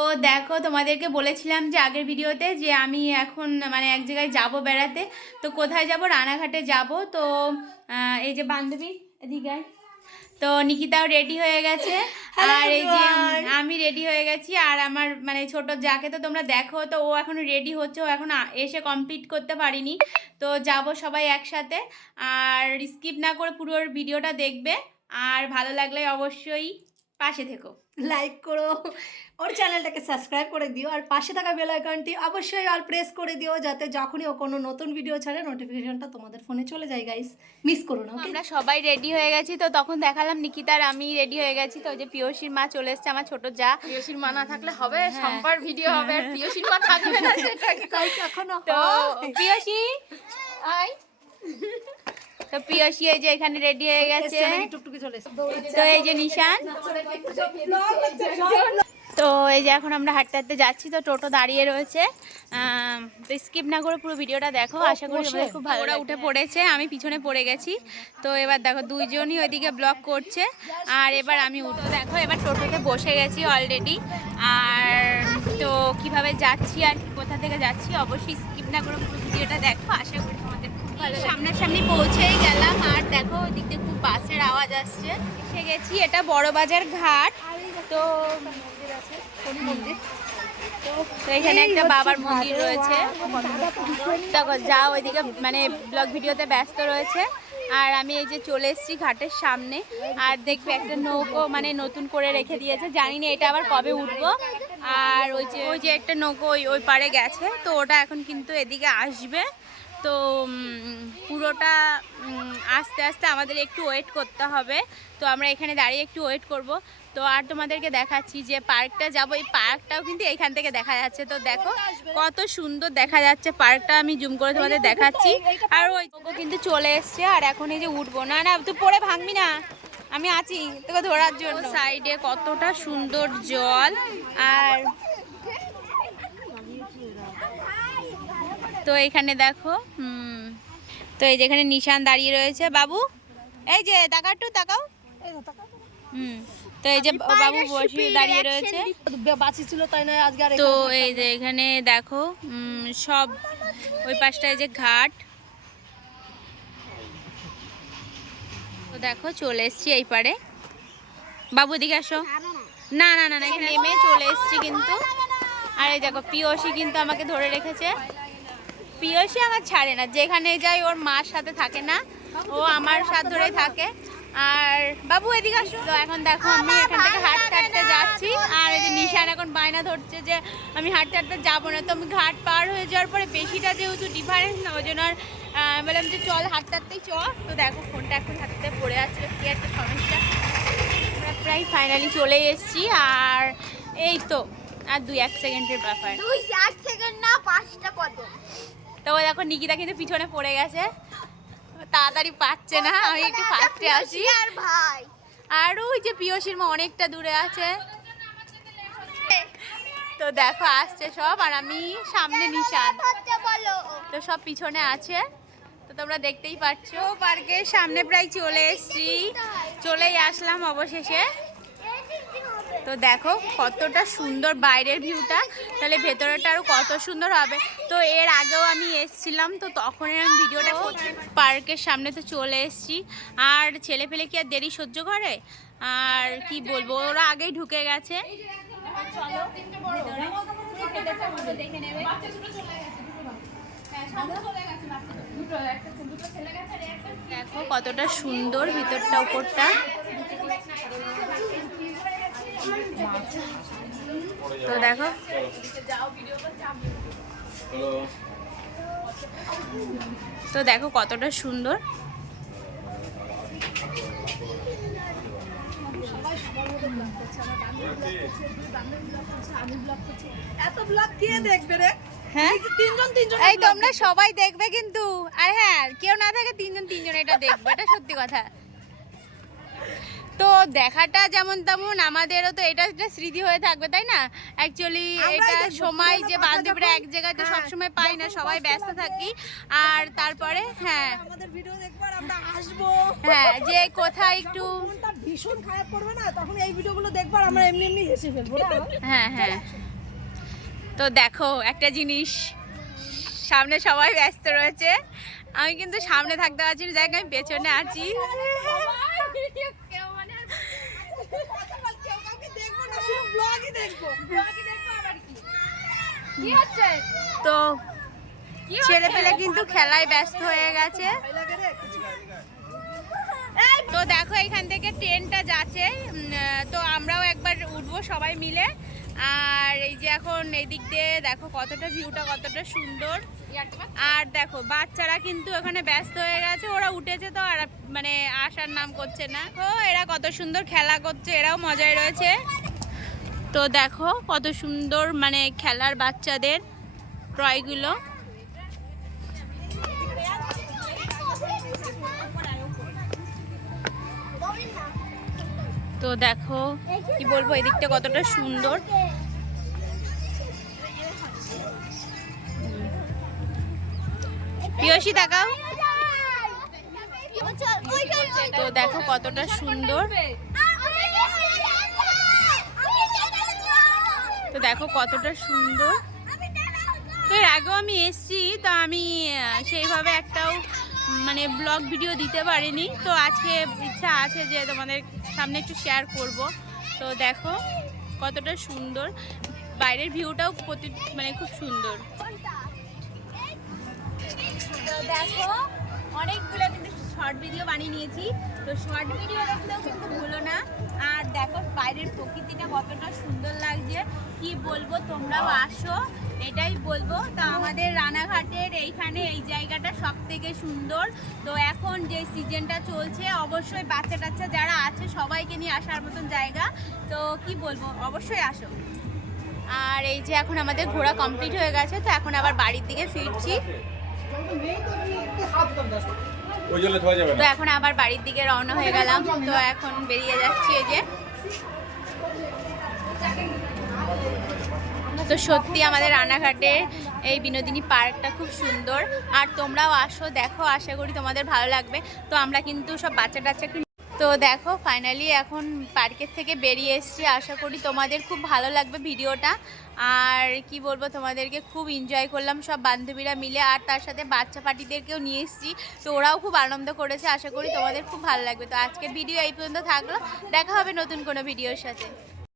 তো দেখো তোমাদেরকে বলেছিলাম যে আগের ভিডিওতে যে আমি এখন মানে এক জায়গায় যাব বেড়াতে। তো কোথায় যাব? রানাঘাটে যাব। তো এই যে বান্ধবী এদিকে। তো নিকিতাও রেডি হয়ে গেছে। আর এই যে আমি রেডি হয়ে গেছি। আর আমার মানে ছোট যাকে তো তোমরা দেখো তো ও এখন রেডি হচ্ছে। ও এখন এসে কমপ্লিট করতে পারিনি। তো যাব সবাই একসাথে। আর স্কিপ না করে পুরো ভিডিওটা দেখবে। আর ভালো লাগলে অবশ্যই পাশে থেকো। লাইক করো ওর চ্যানেলটাকে সাবস্ক্রাইব করে দিও আর পাশে থাকা বেল আইকনটি অবশ্যই অল প্রেস করে দিও যাতে যখনই ও কোনো নতুন ভিডিও ছাড়ে নোটিফিকেশনটা তোমাদের ফোনে চলে যায় গাইস মিস করো না আমরা সবাই রেডি হয়ে গেছি তো তখন দেখালাম নিকিতার আমি রেডি হয়ে গেছি তো ওই যে পিয়সির মা চলে এসেছে আমার ছোট যা। প্রিয়সীর মা না থাকলে হবে সম্পার ভিডিও হবে আর মা থাকবে না সেটা কি? তাই এখনও তো হয়। পিয়সি আয়। তো পিয়সি এই যে এখানে রেডি হয়ে গেছে। তো এই যে নিশান। তো এই যে এখন আমরা হাঁটতে হাঁটতে যাচ্ছি তো টোটো দাঁড়িয়ে রয়েছে। তো স্কিপ না করে পুরো ভিডিওটা দেখো আশা করি খুব ভালো ওরা উঠে পড়েছে আমি পিছনে পড়ে গেছি। তো এবার দেখো দুইজনই ওইদিকে ব্লক করছে। আর এবার আমি উঠো দেখো এবার টোটোতে বসে গেছি অলরেডি আর তো কীভাবে যাচ্ছি আর কোথা থেকে যাচ্ছি অবশ্যই স্কিপ না করে পুরো ভিডিওটা দেখো আশা করি তোমাদের। সামনাসামনি পৌঁছেই গেলাম, আর দেখো ওইদিকে খুব বাসের আওয়াজ আসছে। এসে গেছি, এটা বড় বাজার ঘাট। তো তো এখানে একটা বাবার মন্দির রয়েছে। দেখো যা ওইদিকে মানে ব্লগ ভিডিওতে ব্যস্ত রয়েছে। আর আমি এই যে চলে এসেছি ঘাটের সামনে, আর দেখবে একটা নৌকো মানে নতুন করে রেখে দিয়েছে। জানি না এটা আবার কবে উঠবো। আর ওই যে ওই যে একটা নৌকো ওই ওই পারে গেছে, তো ওটা এখন কিন্তু এদিকে আসবে। তো পুরোটা আস্তে আস্তে আমাদের একটু ওয়েট করতে হবে। তো আমরা এখানে দাঁড়িয়ে একটু ওয়েট করব। তো আর তোমাদেরকে দেখাচ্ছি যে পার্কটা যাব। এই পার্কটাও কিন্তু এখান থেকে দেখা যাচ্ছে। তো দেখো কত সুন্দর দেখা যাচ্ছে পার্কটা। আমি জুম করে তোমাদের দেখাচ্ছি। আর ওই কিন্তু চলে এসছে। আর এখন এই যে উঠবো। না না তুই পরে ভাঙবি না। আমি আছি তোকে ধরার জন্য। সাইডে কতটা সুন্দর জল। আর তো এখানে দেখো হুম তো এই যেখানে নিশান দাঁড়িয়ে রয়েছে। বাবু এই যে তাকাও একটু তাকাও। হুম তো এই যে বাবু বসে দাঁড়িয়ে রয়েছে। ছিল তাই নয় আজকে তো এই যে এখানে দেখো সব ওই পাশটায় যে ঘাট। তো দেখো চলে এসছি এই পারে বাবু দিকে আসো। না না না না এখানে নেমে চলে এসছি কিন্তু। আর এই দেখো পিয়সি কিন্তু আমাকে ধরে রেখেছে। পিয়সি আমার ছাড়ে না যেখানে যাই ওর মার সাথে থাকে না ও আমার সাথে ধরেই থাকে। আর বাবু এদিকে আসো। তো এখন দেখো আমি এখান থেকে হাঁটতে হাঁটতে যাচ্ছি। আর এই যে নিশান এখন বায়না ধরছে যে আমি হাঁটতে হাঁটতে যাব না। তো আমি ঘাট পার হয়ে যাওয়ার পরে বেশিটা যেহেতু ডিফারেন্স না ওই জন্য আর বললাম যে চল হাঁটতে হাঁটতেই চ। তো দেখো ফোনটা এখন হাঁটতে পড়ে আছে কি একটা সমস্যা। আমরা প্রায় ফাইনালি চলে এসেছি। আর এই তো আর দুই এক সেকেন্ডের ব্যাপার। দুই চার সেকেন্ড না পাঁচটা কত তো দেখো নিকিতা কিন্তু পিছনে পড়ে গেছে। তাড়াতাড়ি পাচ্ছে না আমি একটু ফার্স্টে আসি। আর ভাই? আর ওই যে পিয়সির মা অনেকটা দূরে আছে। তো দেখো আসছে সব আর আমি সামনে নিশান। তো সব পিছনে আছে। তো তোমরা দেখতেই পাচ্ছ পার্কের সামনে প্রায় চলে এসেছি। চলেই আসলাম অবশেষে। তো দেখো কতটা সুন্দর বাইরের ভিউটা। তাহলে ভেতরেটা আরও কত সুন্দর হবে। তো এর আগেও আমি এসছিলাম, তো তখন আমি ভিডিওটা পার্কের সামনে তো চলে এসেছি। আর ছেলে পেলে কি আর দেরি সহ্য করে? আর কি বলব, ওরা আগেই ঢুকে গেছে। দেখো কতটা সুন্দর ভিতরটা, উপরটা। তো দেখো। তো দেখো কতটা সুন্দর। হ্যাঁ? এই তোমরা সবাই দেখবে কিন্তু। আর হ্যাঁ কেউ না থাকে তিনজন তিনজন এটা দেখবে, এটা সত্যি কথা। তো দেখাটা যেমন তেমন আমাদেরও তো এটা একটা স্মৃতি হয়ে থাকবে তাই না? অ্যাকচুয়ালি এটা সময় যে বান্ধবীরা এক জায়গায় তো হ্যাঁ, সবসময় পাই না সবাই ব্যস্ত থাকি। আর তারপরে হ্যাঁ। আমাদের ভিডিও দেখবার আমরা আসব। হ্যাঁ যে কোথায় একটু ভীষণ খারাপ করবে না তখন এই ভিডিওগুলো দেখবার আমরা এমনি এমনি হেসে ফেলব হ্যাঁ হ্যাঁ। তো দেখো একটা জিনিস সামনে সবাই ব্যস্ত রয়েছে। আমি কিন্তু সামনে থাকতে পারছি না জায়গায় আমি পেছনে আছি। কি? হচ্ছে? তো ছেলে? পেলে কিন্তু খেলায় ব্যস্ত হয়ে গেছে। তো দেখো এখান থেকে ট্রেনটা যাচ্ছে। তো আমরাও একবার উঠবো সবাই মিলে। আর এই যে এখন এদিক দিয়ে দেখো কতটা ভিউটা কতটা সুন্দর। আর দেখো বাচ্চারা কিন্তু এখানে ব্যস্ত হয়ে গেছে। ওরা উঠেছে তো আর মানে আসার নাম করছে না। ও, এরা কত সুন্দর খেলা করছে, এরাও মজায় রয়েছে। তো দেখো কত সুন্দর মানে খেলার বাচ্চাদের ট্রয়গুলো। তো দেখো কি বলব, এদিকটা কতটা সুন্দর। পিয়সী, দেখাও। তো দেখো কতটা সুন্দর। তো দেখো কতটা সুন্দর। তো এর আগেও আমি এসছি, তো আমি সেইভাবে একটাও মানে ব্লগ ভিডিও দিতে পারিনি। তো আজকে ইচ্ছা আছে যে তোমাদের সামনে একটু শেয়ার করব। তো দেখো কতটা সুন্দর। বাইরের ভিউটাও প্রতি মানে খুব সুন্দর। দেখো, অনেকগুলো কিন্তু শর্ট ভিডিও বানিয়ে নিয়েছি। তো শর্ট ভিডিও দেখলেও কিন্তু ভুলো না। আর দেখো বাইরের প্রকৃতিটা কতটা সুন্দর লাগছে। কি বলব তোমরাও আসো এটাই বলব। তো আমাদের রানাঘাটের এইখানে এই জায়গাটা সব থেকে সুন্দর। তো এখন যে সিজনটা চলছে অবশ্যই বাচ্চা টাচ্চা যারা আছে সবাইকে নিয়ে আসার মতন জায়গা। তো কি বলব অবশ্যই আসো। আর এই যে এখন আমাদের ঘোরা কমপ্লিট হয়ে গেছে তো এখন আবার বাড়ির দিকে ফিরছি। ওই জন্য ধোয়া যাবে তো এখন আবার বাড়ির দিকে রওনা হয়ে গেলাম। তো এখন বেরিয়ে যাচ্ছি এই যে। তো সত্যি আমাদের রানাঘাটের এই বিনোদিনী পার্কটা খুব সুন্দর। আর তোমরাও আসো, দেখো, আশা করি তোমাদের ভালো লাগবে। তো আমরা কিন্তু সব বাচ্চা টাচ্চাকে তো দেখো ফাইনালি এখন পার্কের থেকে বেরিয়ে এসছি। আশা করি তোমাদের খুব ভালো লাগবে ভিডিওটা। আর কি বলব, তোমাদেরকে খুব এনজয় করলাম সব বান্ধবীরা মিলে। আর তার সাথে বাচ্চা পার্টিদেরকেও নিয়ে এসছি। তো ওরাও খুব আনন্দ করেছে। আশা করি তোমাদের খুব ভালো লাগবে। তো আজকের ভিডিও এই পর্যন্ত থাকল। দেখা হবে নতুন কোনো ভিডিওর সাথে।